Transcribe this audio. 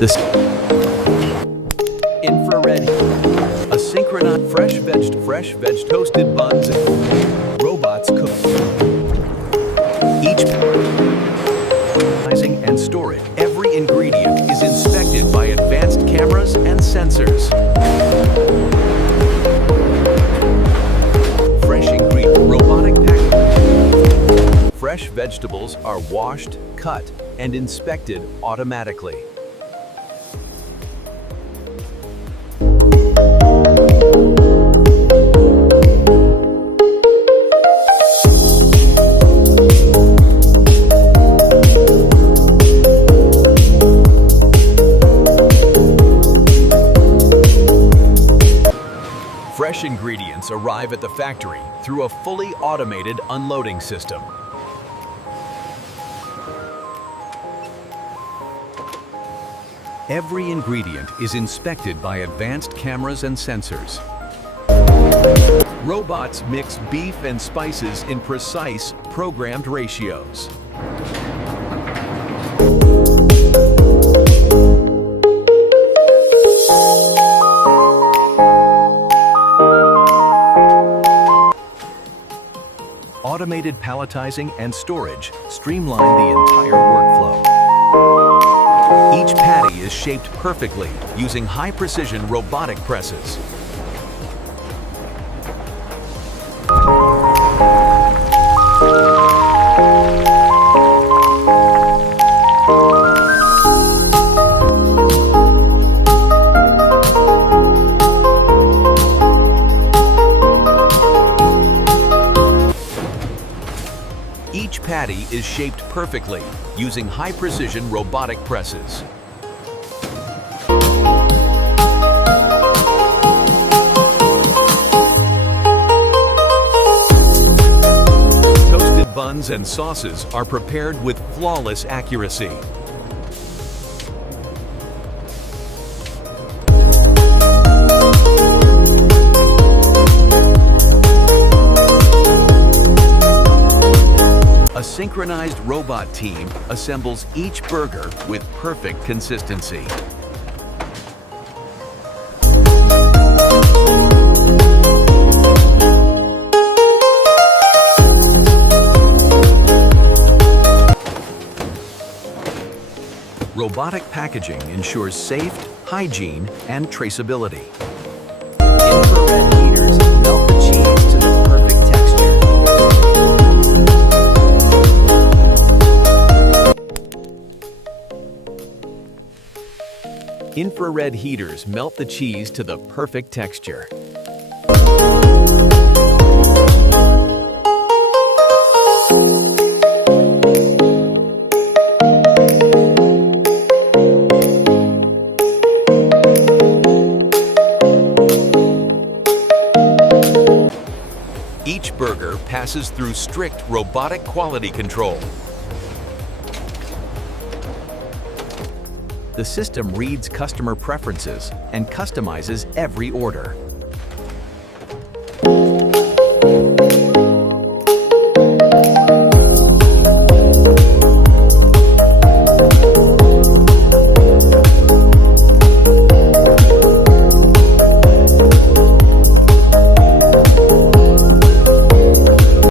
This infrared, a synchronized fresh veg toasted buns, robots cook. Each and storage. Every ingredient is inspected by advanced cameras and sensors. Fresh ingredient, robotic packaging. Fresh vegetables are washed, cut, and inspected automatically. Fresh ingredients arrive at the factory through a fully automated unloading system. Every ingredient is inspected by advanced cameras and sensors. Robots mix beef and spices in precise, programmed ratios. Automated palletizing and storage streamline the entire workflow. Each patty is shaped perfectly using high-precision robotic presses. Each patty is shaped perfectly using high-precision robotic presses. Toasted buns and sauces are prepared with flawless accuracy. A synchronized robot team assembles each burger with perfect consistency. Robotic packaging ensures safe, hygiene, and traceability. Infrared heaters melt the cheese to the perfect texture. Infrared heaters melt the cheese to the perfect texture. Each burger passes through strict robotic quality control. The system reads customer preferences and customizes every order.